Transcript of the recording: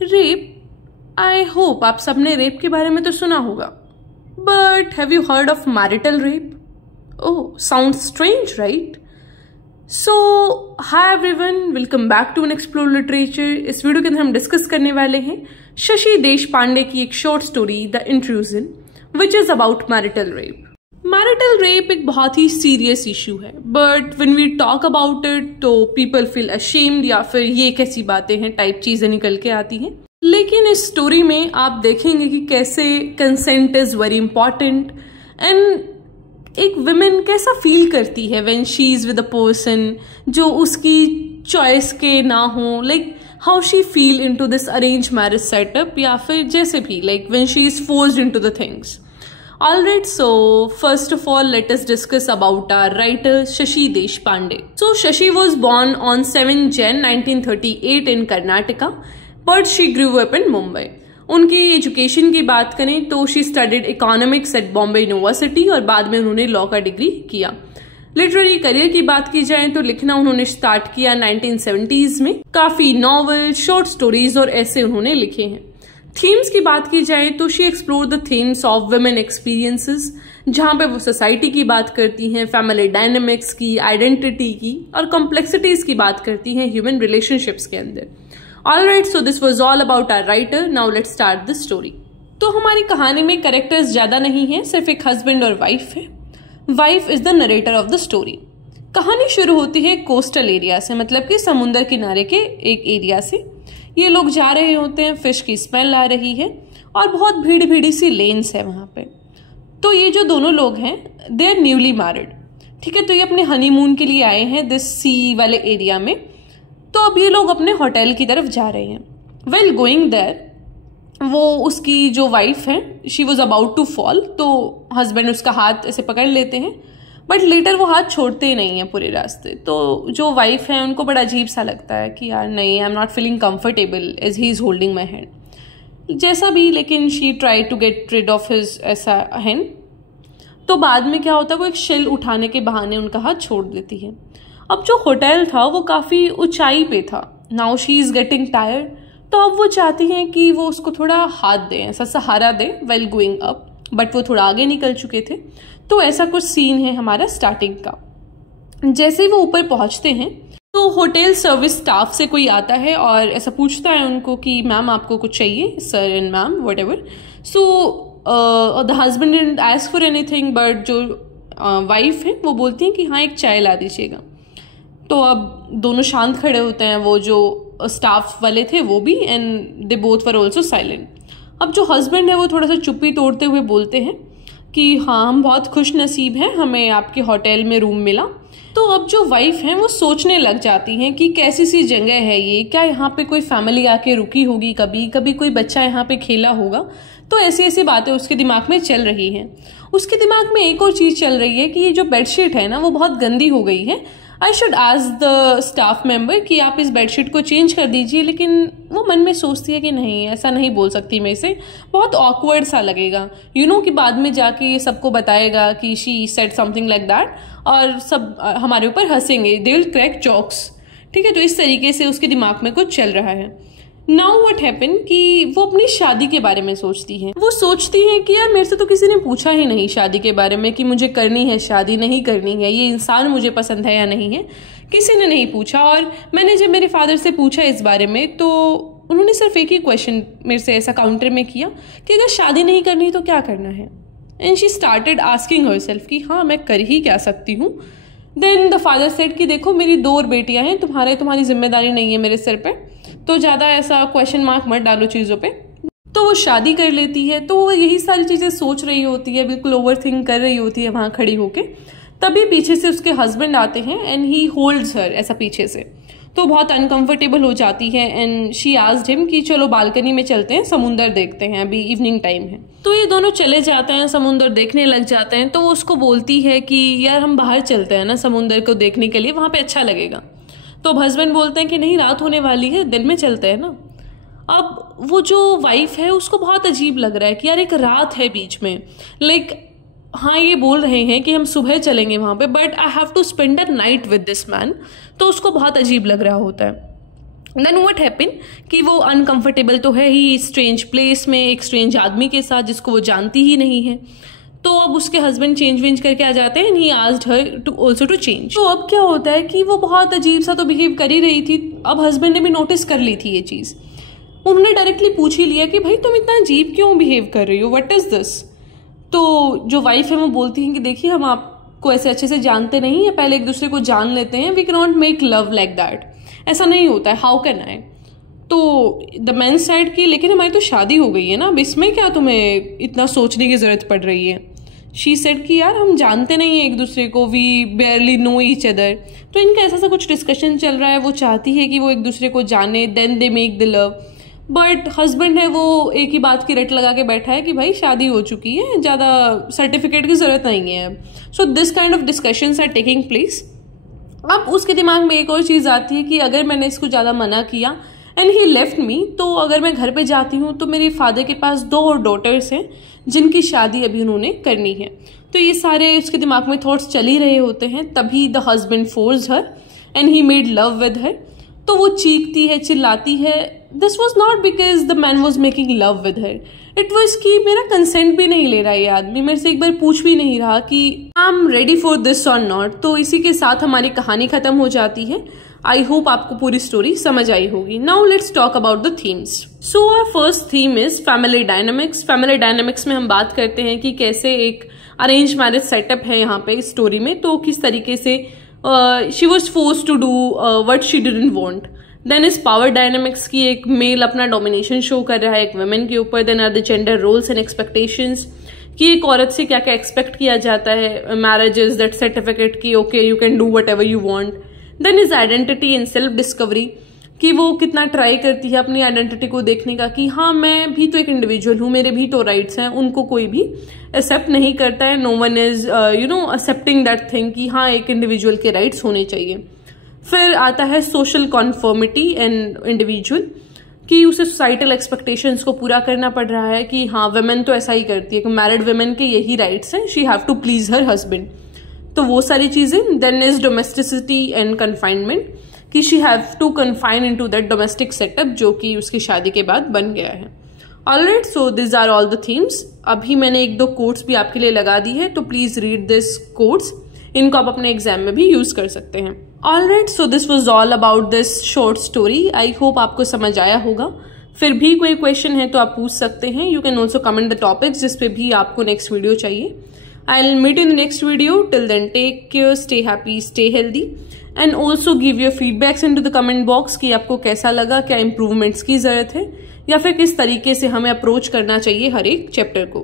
Rape, I hope आप सबने rape के बारे में तो सुना होगा, but have you heard of marital rape? Oh, sound strange right? So hi everyone, welcome back to explore literature. इस वीडियो के अंदर हम डिस्कस करने वाले हैं शशि देशपांडे की एक short story the intrusion, which is about marital rape. Marital rape एक बहुत ही सीरियस इशू है, but when we talk about it तो पीपल फील अशेम्ड या फिर ये कैसी बातें हैं टाइप चीजें निकल के आती हैं। लेकिन इस स्टोरी में आप देखेंगे कि कैसे consent is very important and एक विमेन कैसा फील करती है when she is with a person जो उसकी चॉइस के ना हो, like how she feel into this arrange marriage setup, या फिर जैसे भी like when she is forced into the things. Alright, so first of all, let us discuss about our writer Shashi Deshpande. So Shashi was born on 7 Jan 1938 in Karnataka, but she grew up in Mumbai. उनकी education की बात करें तो she studied economics eight Bombay university और बाद में उन्होंने law का डिग्री किया। लिटरेरी करियर की बात की जाए तो लिखना उन्होंने स्टार्ट किया 1970s में। काफी नॉवल, शॉर्ट स्टोरीज और ऐसे उन्होंने लिखे हैं। थीम्स की बात की जाए तो she explore the themes of women experiences, जहां पे वो सोसाइटी की बात करती हैं, फैमिली डायनेमिक्स की, आइडेंटिटी की और कॉम्प्लेक्सिटीज की बात करती हैं ह्यूमन रिलेशनशिप्स के अंदर। Alright, so this was all about our writer. Now let's start the story. तो हमारी कहानी में कैरेक्टर्स ज्यादा नहीं है, सिर्फ एक हस्बैंड और वाइफ है। Wife is the narrator of the story. कहानी शुरू होती है कोस्टल एरिया से, मतलब कि समुद्र किनारे के एक एरिया से। ये लोग जा रहे होते हैं, फिश की स्मेल आ रही है और बहुत भीड़ भीड़ी सी लेन्स है वहां पे। तो ये जो दोनों लोग हैं दे आर न्यूली मैरिड, ठीक है। तो ये अपने हनीमून के लिए आए हैं दिस सी वाले एरिया में। तो अब ये लोग अपने होटल की तरफ जा रहे हैं। वेल गोइंग देयर, वो उसकी जो वाइफ है she was about to fall, तो हस्बैंड उसका हाथ ऐसे पकड़ लेते हैं, बट लेटर वो हाथ छोड़ते ही नहीं है पूरे रास्ते। तो जो वाइफ है उनको बड़ा अजीब सा लगता है कि यार नहीं, I am not feeling comfortable as he is holding my hand, जैसा भी। लेकिन she try to get rid of his ऐसा हैंड। तो बाद में क्या होता है, वो एक शेल उठाने के बहाने उनका हाथ छोड़ देती है। अब जो होटल था वो काफी ऊंचाई पे था। Now she is getting tired, तो अब वो चाहती हैं कि वो उसको थोड़ा हाथ दें, ऐसा सहारा दें वेल गोइंग अप, बट वो थोड़ा आगे निकल चुके थे। तो ऐसा कुछ सीन है हमारा स्टार्टिंग का। जैसे ही वो ऊपर पहुंचते हैं तो होटल सर्विस स्टाफ से कोई आता है और ऐसा पूछता है उनको कि मैम आपको कुछ चाहिए, sir and ma'am whatever. So the husband didn't ask for anything, but जो वाइफ है वो बोलती हैं कि हाँ एक चाय ला दीजिएगा। तो अब दोनों शांत खड़े होते हैं, वो जो स्टाफ वाले थे वो भी, and they both were also silent. अब जो हस्बैंड है वो थोड़ा सा चुप्पी तोड़ते हुए बोलते हैं कि हाँ हम बहुत खुश नसीब हैं, हमें आपके होटल में रूम मिला। तो अब जो वाइफ है वो सोचने लग जाती हैं कि कैसी सी जगह है ये, क्या यहाँ पे कोई फैमिली आके रुकी होगी, कभी कभी कोई बच्चा यहाँ पे खेला होगा। तो ऐसी ऐसी बातें उसके दिमाग में चल रही हैं। उसके दिमाग में एक और चीज चल रही है कि ये जो बेडशीट है ना वो बहुत गंदी हो गई है। I should ask the staff member कि आप इस बेडशीट को चेंज कर दीजिए, लेकिन वो मन में सोचती है कि नहीं ऐसा नहीं बोल सकती मैं इसे, बहुत ऑकवर्ड सा लगेगा कि बाद में जाके ये सबको बताएगा कि she said something like that और सब हमारे ऊपर हंसेंगे, दे विल क्रैक जोक्स, ठीक है। तो इस तरीके से उसके दिमाग में कुछ चल रहा है। नाउ व्हाट हैपन कि वो अपनी शादी के बारे में सोचती है। वो सोचती है कि यार मेरे से तो किसी ने पूछा ही नहीं शादी के बारे में कि मुझे करनी है शादी, नहीं करनी है, ये इंसान मुझे पसंद है या नहीं है, किसी ने नहीं पूछा। और मैंने जब मेरे फादर से पूछा इस बारे में तो उन्होंने सिर्फ एक ही क्वेश्चन मेरे से ऐसा काउंटर में किया कि अगर शादी नहीं करनी तो क्या करना है। And she started asking herself कि हाँ मैं कर ही क्या सकती हूँ। देन द फादर सेड कि देखो मेरी 2 और बेटियां हैं, तुम्हारी जिम्मेदारी नहीं है मेरे सिर पे, तो ज्यादा ऐसा क्वेश्चन मार्क मत डालो चीजों पे। तो वो शादी कर लेती है। तो वो यही सारी चीजें सोच रही होती है, बिल्कुल ओवरथिंक कर रही होती है वहां खड़ी होके। तभी पीछे से उसके हस्बैंड आते हैं एंड ही होल्ड्स हर ऐसा पीछे से। तो बहुत अनकंफर्टेबल हो जाती है एंड शी आस्क्ड हिम कि चलो बालकनी में चलते हैं, समुंदर देखते हैं, अभी इवनिंग टाइम है। तो ये दोनों चले जाते हैं, समुंदर देखने लग जाते हैं। तो वो उसको बोलती है कि यार हम बाहर चलते हैं ना समुंदर को देखने के लिए, वहां पे अच्छा लगेगा। तो हस्बैंड बोलते हैं कि नहीं रात होने वाली है, दिन में चलते हैं ना। अब वो जो वाइफ है उसको बहुत अजीब लग रहा है कि यार एक रात है बीच में, लाइक हाँ ये बोल रहे हैं कि हम सुबह चलेंगे वहां पे, but I have to spend a night with this man. तो उसको बहुत अजीब लग रहा होता है। देन व्हाट हैपन कि वो अनकंफर्टेबल तो है ही स्ट्रेंज प्लेस में एक स्ट्रेंज आदमी के साथ जिसको वो जानती ही नहीं है। तो अब उसके हस्बैंड चेंज वेंज करके आ जाते हैं and he asked her to also to change. तो अब क्या होता है कि वो बहुत अजीब सा तो बिहेव कर ही रही थी। अब हस्बैंड ने भी नोटिस कर ली थी ये चीज़। उन्होंने डायरेक्टली पूछ ही लिया कि भाई तुम इतना अजीब क्यों बिहेव कर रही हो, व्हाट इज़ दिस। तो जो वाइफ है वो बोलती है कि देखिए हम आपको ऐसे अच्छे से जानते नहीं है, पहले एक दूसरे को जान लेते हैं, we can not make love like that, ऐसा नहीं होता है, हाउ कैन आई। तो द मैन साइड की लेकिन हमारी तो शादी हो गई है ना, अब इसमें क्या तुम्हें इतना सोचने की जरूरत पड़ रही है। शी सेड कि यार हम जानते नहीं है एक दूसरे को, we barely know each other. तो इनका ऐसा सा कुछ डिस्कशन चल रहा है, वो चाहती है कि वो एक दूसरे को जाने, then they make the love. But husband है वो एक ही बात की रट लगा के बैठा है कि भाई शादी हो चुकी है, ज़्यादा सर्टिफिकेट की जरूरत नहीं है। So this kind of discussions are taking place. अब उसके दिमाग में एक और चीज़ आती है कि अगर मैंने इसको ज़्यादा मना किया एंड ही लेफ्ट मी, तो अगर मैं घर पे जाती हूँ तो मेरे फादर के पास 2 और डॉटर्स हैं जिनकी शादी अभी उन्होंने करनी है। तो ये सारे उसके दिमाग में थॉट्स चल ही रहे होते हैं। तभी the husband forced her and he made love with her. तो वो चीखती है, चिल्लाती है। This was not because the man was making love with her, it was कि मेरा कंसेंट भी नहीं ले रहा ये आदमी, मेरे से एक बार पूछ भी नहीं रहा कि I am ready for this और नॉट। तो इसी के साथ हमारी कहानी खत्म हो जाती है। आई होप आपको पूरी स्टोरी समझ आई होगी। Now let's talk about the themes. So our first theme is family dynamics. Family dynamics में हम बात करते हैं कि कैसे एक अरेंज मैरिज सेटअप है यहाँ पे इस स्टोरी में, तो किस तरीके से she was forced to do what she didn't want. Then is power dynamics की एक मेल अपना डोमिनेशन शो कर रहा है एक वुमेन के ऊपर। Then are the gender roles and expectations कि एक औरत से क्या क्या एक्सपेक्ट किया जाता है, मैरिजेस, दैट सर्टिफिकेट की okay you can do whatever you want. Then is identity and self discovery कि वो कितना ट्राई करती है अपनी आइडेंटिटी को देखने का कि हाँ मैं भी तो एक इंडिविजुअल हूँ, मेरे भी तो राइट्स हैं, उनको कोई भी एक्सेप्ट नहीं करता है। No one is accepting that thing कि हाँ एक इंडिविजुअल के राइट्स होने चाहिए। फिर आता है सोशल कॉन्फर्मिटी एंड इंडिविजुअल कि उसे सोसाइटल एक्सपेक्टेशंस को पूरा करना पड़ रहा है कि हाँ वुमेन तो ऐसा ही करती है कि मैरिड वुमेन के यही राइट्स हैं, she have to please her husband. तो वो सारी चीजें। Then is domesticity and confinement कि she have to confine into that domestic setup जो कि उसकी शादी के बाद बन गया है। Alright, so this are all the themes. अभी मैंने 1-2 कोट्स भी आपके लिए लगा दी है, तो प्लीज रीड दिस कोट्स, इनको आप अपने एग्जाम में भी यूज कर सकते हैं। Alright, so this was all about this short story. I hope आपको समझ आया होगा। फिर भी कोई क्वेश्चन है तो आप पूछ सकते हैं। You can also comment the topics जिस पे भी आपको नेक्स्ट वीडियो चाहिए। I'll meet you in the next video. Till then, take care, stay happy, stay healthy, and also give your feedbacks into the comment box कि आपको कैसा लगा, क्या improvements की जरूरत है या फिर किस तरीके से हमें अप्रोच करना चाहिए हर एक चैप्टर को।